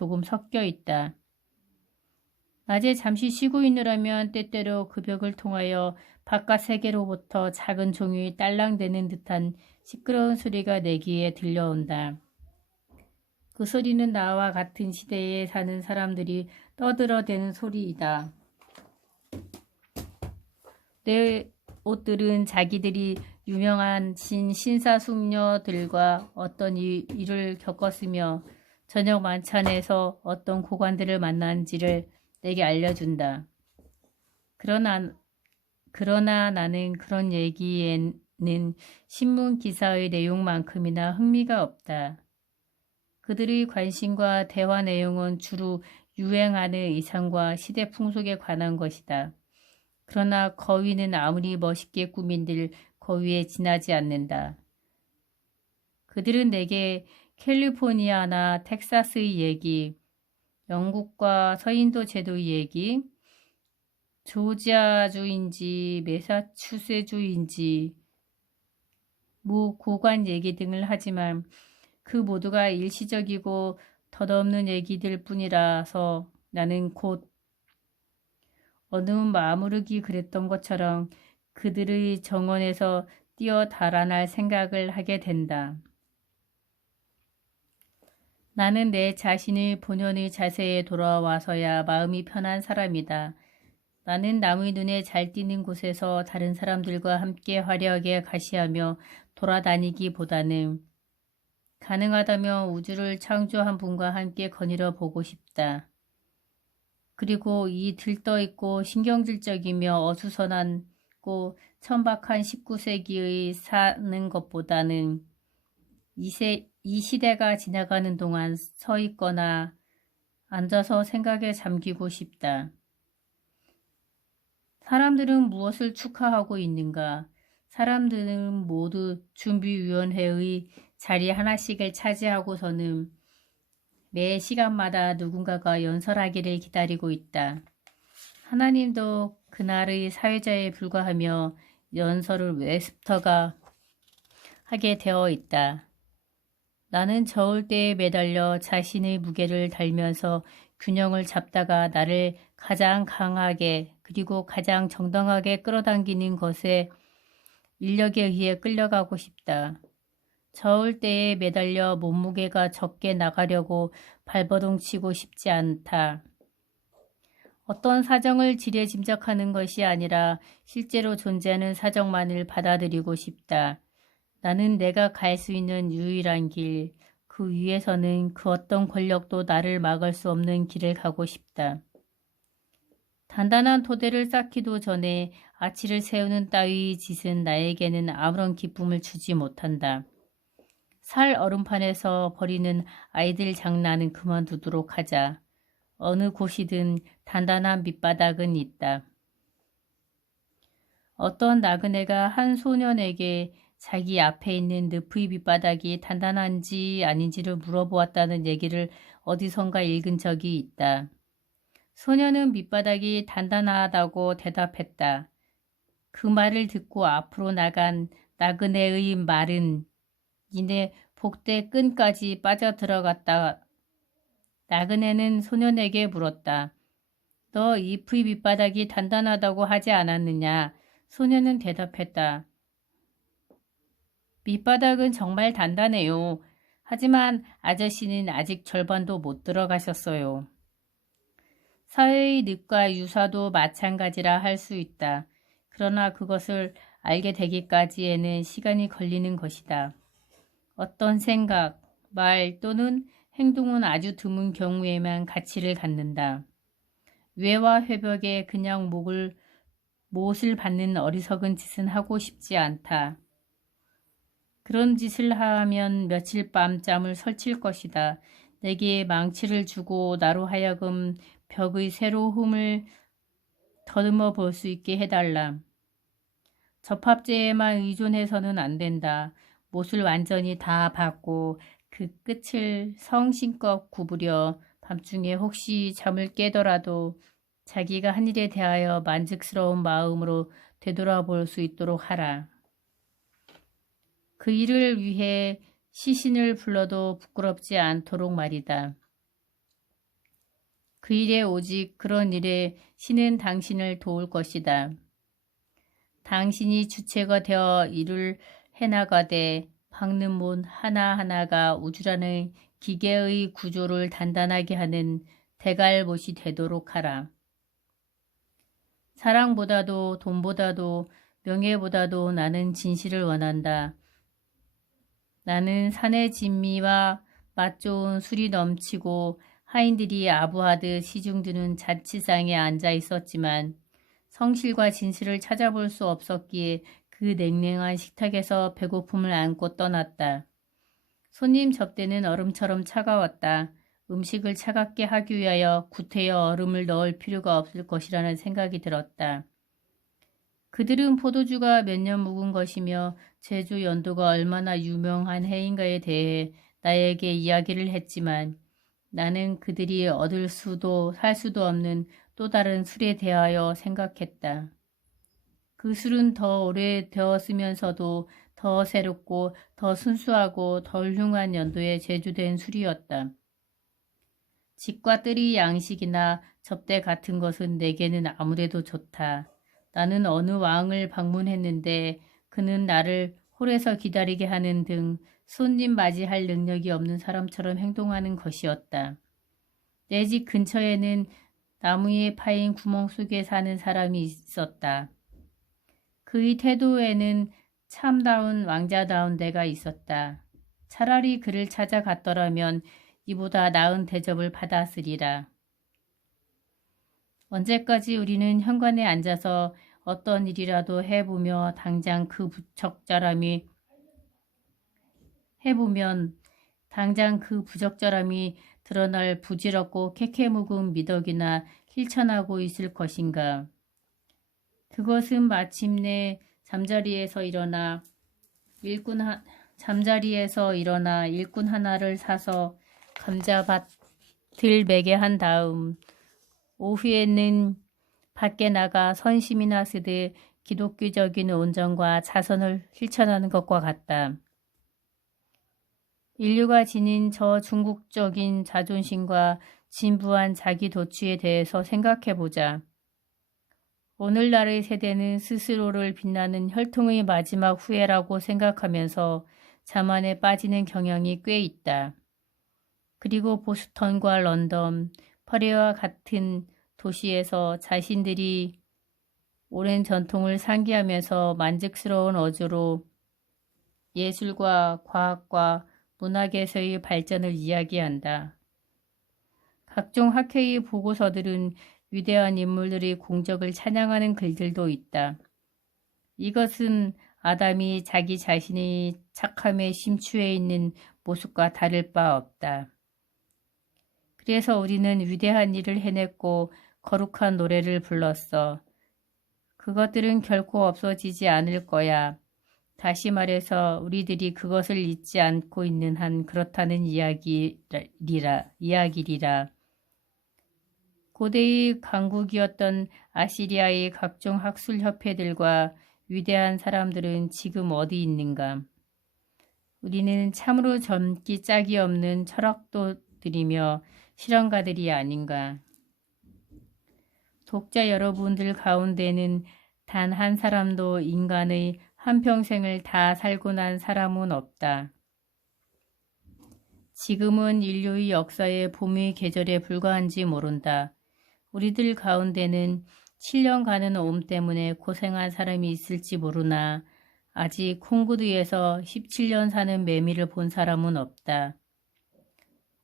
조금 섞여 있다. 낮에 잠시 쉬고 있느라면 때때로 그 벽을 통하여 바깥 세계로부터 작은 종이 딸랑대는 듯한 시끄러운 소리가 내 귀에 들려온다. 그 소리는 나와 같은 시대에 사는 사람들이 떠들어대는 소리이다. 내 옷들은 자기들이 유명한 신사숙녀들과 어떤 일을 겪었으며 저녁 만찬에서 어떤 고관들을 만난지를 내게 알려준다. 그러나 나는 그런 얘기에는 신문 기사의 내용만큼이나 흥미가 없다. 그들의 관심과 대화 내용은 주로 유행하는 의상과 시대 풍속에 관한 것이다. 그러나 거위는 아무리 멋있게 꾸민들 거위에 지나지 않는다. 그들은 내게 캘리포니아나 텍사스의 얘기, 영국과 서인도 제도의 얘기, 조지아주인지 매사추세주인지 고관 얘기 등을 하지만 그 모두가 일시적이고 덧없는 얘기들 뿐이라서 나는 곧 어느 마무르기 그랬던 것처럼 그들의 정원에서 뛰어 달아날 생각을 하게 된다. 나는 내 자신의 본연의 자세에 돌아와서야 마음이 편한 사람이다. 나는 남의 눈에 잘 띄는 곳에서 다른 사람들과 함께 화려하게 가시하며 돌아다니기보다는 가능하다면 우주를 창조한 분과 함께 거닐어 보고 싶다. 그리고 이 들떠있고 신경질적이며 어수선하고 천박한 19세기의 사는 것보다는 이 시대가 지나가는 동안 서 있거나 앉아서 생각에 잠기고 싶다. 사람들은 무엇을 축하하고 있는가? 사람들은 모두 준비위원회의 자리 하나씩을 차지하고서는 매 시간마다 누군가가 연설하기를 기다리고 있다. 하나님도 그날의 사회자에 불과하며 연설을 웨스터가 하게 되어 있다. 나는 저울대에 매달려 자신의 무게를 달면서 균형을 잡다가 나를 가장 강하게 그리고 가장 정당하게 끌어당기는 것에 인력에 의해 끌려가고 싶다. 저울대에 매달려 몸무게가 적게 나가려고 발버둥 치고 싶지 않다. 어떤 사정을 지레짐작하는 것이 아니라 실제로 존재하는 사정만을 받아들이고 싶다. 나는 내가 갈 수 있는 유일한 길, 그 위에서는 그 어떤 권력도 나를 막을 수 없는 길을 가고 싶다. 단단한 토대를 쌓기도 전에 아치를 세우는 따위 짓은 나에게는 아무런 기쁨을 주지 못한다. 살 얼음판에서 버리는 아이들 장난은 그만두도록 하자. 어느 곳이든 단단한 밑바닥은 있다. 어떤 나그네가 한 소년에게 자기 앞에 있는 늪의 밑바닥이 단단한지 아닌지를 물어보았다는 얘기를 어디선가 읽은 적이 있다. 소년은 밑바닥이 단단하다고 대답했다. 그 말을 듣고 앞으로 나간 나그네의 말은 이내 복대 끈까지 빠져들어갔다. 나그네는 소년에게 물었다. 너 잎의 밑바닥이 단단하다고 하지 않았느냐? 소년은 대답했다. 밑바닥은 정말 단단해요. 하지만 아저씨는 아직 절반도 못 들어가셨어요. 사회의 늪과 유사도 마찬가지라 할 수 있다. 그러나 그것을 알게 되기까지에는 시간이 걸리는 것이다. 어떤 생각, 말 또는 행동은 아주 드문 경우에만 가치를 갖는다. 외와 회벽에 그냥 못을 받는 어리석은 짓은 하고 싶지 않다. 그런 짓을 하면 며칠 밤잠을 설칠 것이다. 내게 망치를 주고 나로 하여금 벽의 새로움을 더듬어 볼 수 있게 해달라. 접합제에만 의존해서는 안 된다. 못을 완전히 다 받고 그 끝을 성심껏 구부려 밤중에 혹시 잠을 깨더라도 자기가 한 일에 대하여 만족스러운 마음으로 되돌아볼 수 있도록 하라. 그 일을 위해 시신을 불러도 부끄럽지 않도록 말이다. 그 일에 오직 그런 일에 신은 당신을 도울 것이다. 당신이 주체가 되어 일을 해나가되 박는 문 하나하나가 우주라는 기계의 구조를 단단하게 하는 대갈못이 되도록 하라. 사랑보다도 돈보다도 명예보다도 나는 진실을 원한다. 나는 산의 진미와 맛 좋은 술이 넘치고 하인들이 아부하듯 시중드는 자취상에 앉아 있었지만 성실과 진실을 찾아볼 수 없었기에 그 냉랭한 식탁에서 배고픔을 안고 떠났다. 손님 접대는 얼음처럼 차가웠다. 음식을 차갑게 하기 위하여 구태여 얼음을 넣을 필요가 없을 것이라는 생각이 들었다. 그들은 포도주가 몇 년 묵은 것이며 제주 연도가 얼마나 유명한 해인가에 대해 나에게 이야기를 했지만 나는 그들이 얻을 수도 살 수도 없는 또 다른 술에 대하여 생각했다. 그 술은 더 오래되었으면서도 더 새롭고 더 순수하고 덜 흉한 연도에 제조된 술이었다. 집과 뜰이 양식이나 접대 같은 것은 내게는 아무래도 좋다. 나는 어느 왕을 방문했는데 그는 나를 홀에서 기다리게 하는 등 손님 맞이할 능력이 없는 사람처럼 행동하는 것이었다. 내 집 근처에는 나무에 파인 구멍 속에 사는 사람이 있었다. 그의 태도에는 참다운 왕자다운 데가 있었다. 차라리 그를 찾아갔더라면 이보다 나은 대접을 받았으리라. 언제까지 우리는 현관에 앉아서 어떤 일이라도 해보면 당장 그 부적절함이 드러날 부질없고 캐캐묵은 미덕이나 실천하고 있을 것인가. 그것은 마침내 잠자리에서 일어나 일꾼 하나를 사서 감자밭을 매게 한 다음 오후에는 밖에 나가 선심이나 쓰되 기독교적인 온정과 자선을 실천하는 것과 같다. 인류가 지닌 저 중국적인 자존심과 진부한 자기 도취에 대해서 생각해보자. 오늘날의 세대는 스스로를 빛나는 혈통의 마지막 후예라고 생각하면서 자만에 빠지는 경향이 꽤 있다. 그리고 보스턴과 런던, 파리와 같은 도시에서 자신들이 오랜 전통을 상기하면서 만족스러운 어조로 예술과 과학과 문학에서의 발전을 이야기한다. 각종 학회의 보고서들은 위대한 인물들의 공적을 찬양하는 글들도 있다. 이것은 아담이 자기 자신의 착함에 심취해 있는 모습과 다를 바 없다. 그래서 우리는 위대한 일을 해냈고 거룩한 노래를 불렀어. 그것들은 결코 없어지지 않을 거야. 다시 말해서 우리들이 그것을 잊지 않고 있는 한 그렇다는 이야기리라. 고대의 강국이었던 아시리아의 각종 학술협회들과 위대한 사람들은 지금 어디 있는가? 우리는 참으로 젊기 짝이 없는 철학도들이며 실험가들이 아닌가? 독자 여러분들 가운데는 단 한 사람도 인간의 한평생을 다 살고 난 사람은 없다. 지금은 인류의 역사의 봄의 계절에 불과한지 모른다. 우리들 가운데는 7년 가는 옴 때문에 고생한 사람이 있을지 모르나 아직 콩구두에서 17년 사는 매미를 본 사람은 없다.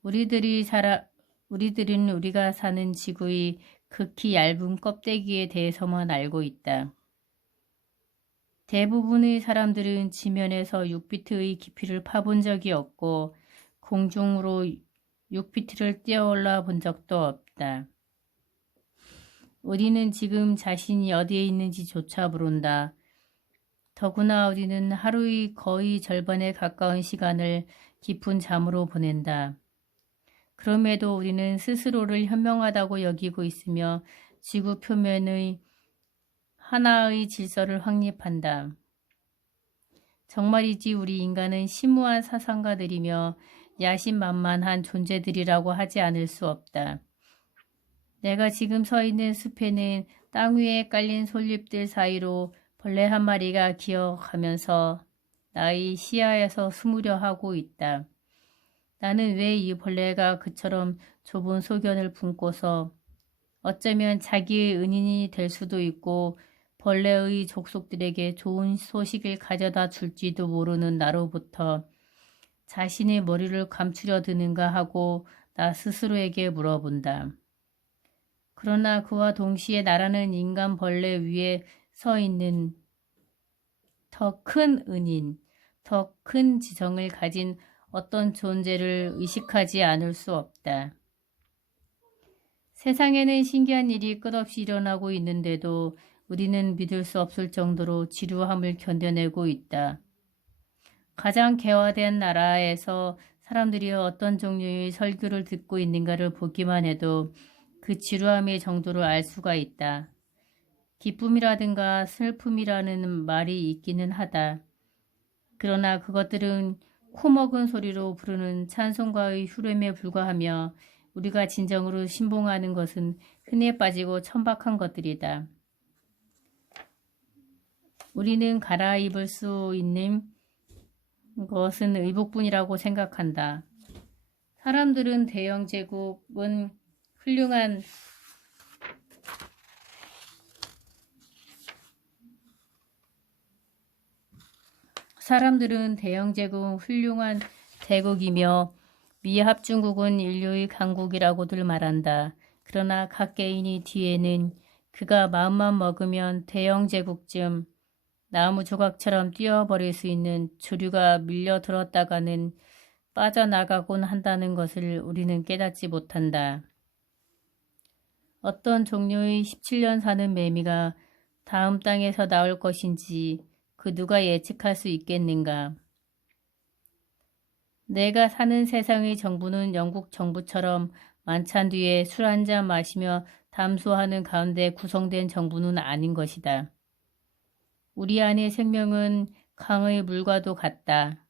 우리들은 우리가 사는 지구의 극히 얇은 껍데기에 대해서만 알고 있다. 대부분의 사람들은 지면에서 6피트의 깊이를 파본 적이 없고 공중으로 6피트를 뛰어올라 본 적도 없다. 우리는 지금 자신이 어디에 있는지조차 모른다. 더구나 우리는 하루의 거의 절반에 가까운 시간을 깊은 잠으로 보낸다. 그럼에도 우리는 스스로를 현명하다고 여기고 있으며 지구 표면의 하나의 질서를 확립한다. 정말이지 우리 인간은 심오한 사상가들이며 야심만만한 존재들이라고 하지 않을 수 없다. 내가 지금 서 있는 숲에는 땅 위에 깔린 솔잎들 사이로 벌레 한 마리가 기어가면서 나의 시야에서 숨으려 하고 있다. 나는 왜 이 벌레가 그처럼 좁은 소견을 품고서 어쩌면 자기의 은인이 될 수도 있고 벌레의 족속들에게 좋은 소식을 가져다 줄지도 모르는 나로부터 자신의 머리를 감추려 드는가 하고 나 스스로에게 물어본다. 그러나 그와 동시에 나라는 인간 벌레 위에 서 있는 더 큰 은인, 더 큰 지성을 가진 어떤 존재를 의식하지 않을 수 없다. 세상에는 신기한 일이 끝없이 일어나고 있는데도 우리는 믿을 수 없을 정도로 지루함을 견뎌내고 있다. 가장 개화된 나라에서 사람들이 어떤 종류의 설교를 듣고 있는가를 보기만 해도 그 지루함의 정도를 알 수가 있다. 기쁨이라든가 슬픔이라는 말이 있기는 하다. 그러나 그것들은 코먹은 소리로 부르는 찬송가의 후렴에 불과하며 우리가 진정으로 신봉하는 것은 흔해 빠지고 천박한 것들이다. 우리는 갈아입을 수 있는 것은 의복뿐이라고 생각한다. 사람들은 대영 제국은 훌륭한 대국이며 미합중국은 인류의 강국이라고들 말한다. 그러나 각 개인이 뒤에는 그가 마음만 먹으면 대영 제국쯤 나무 조각처럼 뛰어버릴 수 있는 조류가 밀려들었다가는 빠져나가곤 한다는 것을 우리는 깨닫지 못한다. 어떤 종류의 17년 사는 매미가 다음 땅에서 나올 것인지 그 누가 예측할 수 있겠는가. 내가 사는 세상의 정부는 영국 정부처럼 만찬 뒤에 술 한잔 마시며 담소하는 가운데 구성된 정부는 아닌 것이다. 우리 안의 생명은 강의 물과도 같다.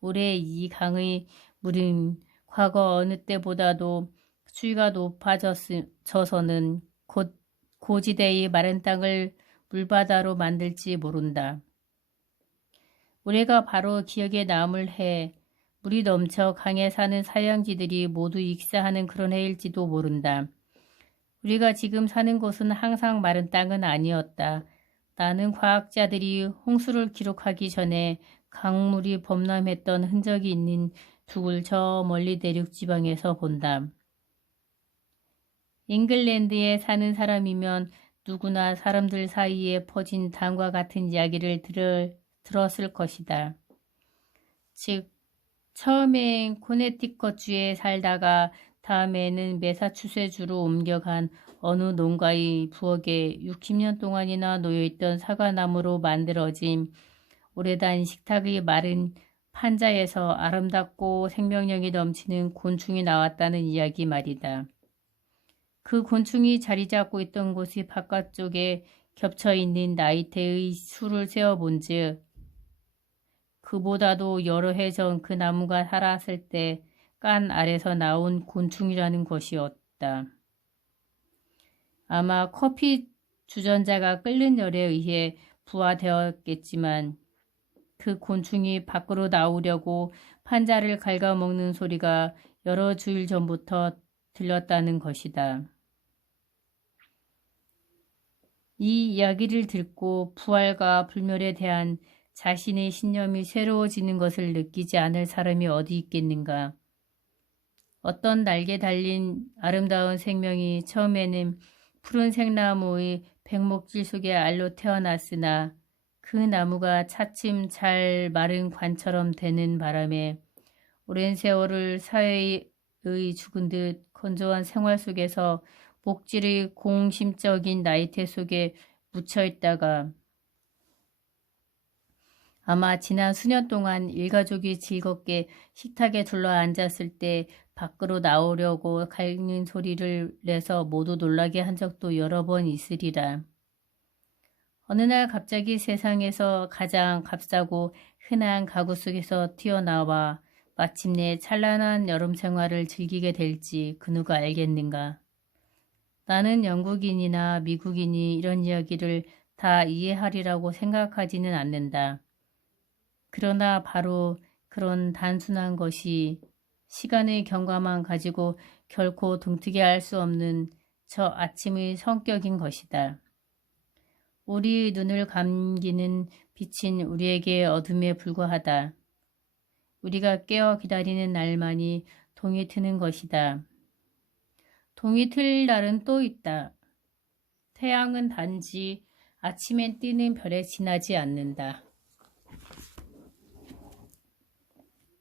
올해 이 강의 물은 과거 어느 때보다도 수위가 높아져서는 곧 고지대의 마른 땅을 물바다로 만들지 모른다. 올해가 바로 기억에 남을 해 물이 넘쳐 강에 사는 사형지들이 모두 익사하는 그런 해일지도 모른다. 우리가 지금 사는 곳은 항상 마른 땅은 아니었다. 나는 과학자들이 홍수를 기록하기 전에 강물이 범람했던 흔적이 있는 둑을 저 멀리 내륙 지방에서 본다. 잉글랜드에 사는 사람이면 누구나 사람들 사이에 퍼진 다음과 같은 이야기를 들었을 것이다. 즉, 처음엔 코네티컷주에 살다가 다음에는 매사추세주로 옮겨간 어느 농가의 부엌에 60년 동안이나 놓여있던 사과나무로 만들어진 오래된 식탁의 마른 판자에서 아름답고 생명력이 넘치는 곤충이 나왔다는 이야기 말이다. 그 곤충이 자리 잡고 있던 곳이 바깥쪽에 겹쳐있는 나이테의 수를 세어본즉 그보다도 여러 해 전 그 나무가 살았을 때 깐 아래서 나온 곤충이라는 것이었다. 아마 커피 주전자가 끓는 열에 의해 부화되었겠지만 그 곤충이 밖으로 나오려고 판자를 갉아먹는 소리가 여러 주일 전부터 들렸다는 것이다. 이 이야기를 듣고 부활과 불멸에 대한 자신의 신념이 새로워지는 것을 느끼지 않을 사람이 어디 있겠는가. 어떤 날개 달린 아름다운 생명이 처음에는 푸른 생나무의 백목질 속에 알로 태어났으나 그 나무가 차츰 잘 마른 관처럼 되는 바람에 오랜 세월을 사회의 죽은 듯 건조한 생활 속에서 목질의 공심적인 나이테 속에 묻혀있다가 아마 지난 수년 동안 일가족이 즐겁게 식탁에 둘러앉았을 때 밖으로 나오려고 갈는 소리를 내서 모두 놀라게 한 적도 여러 번 있으리라. 어느 날 갑자기 세상에서 가장 값싸고 흔한 가구 속에서 튀어나와 마침내 찬란한 여름 생활을 즐기게 될지 그 누가 알겠는가. 나는 영국인이나 미국인이 이런 이야기를 다 이해하리라고 생각하지는 않는다. 그러나 바로 그런 단순한 것이 시간의 경과만 가지고 결코 동트게 할 수 없는 저 아침의 성격인 것이다. 우리 눈을 감기는 빛인 우리에게 어둠에 불과하다. 우리가 깨어 기다리는 날만이 동이 트는 것이다. 동이 틀 날은 또 있다. 태양은 단지 아침엔 뜨는 별에 지나지 않는다.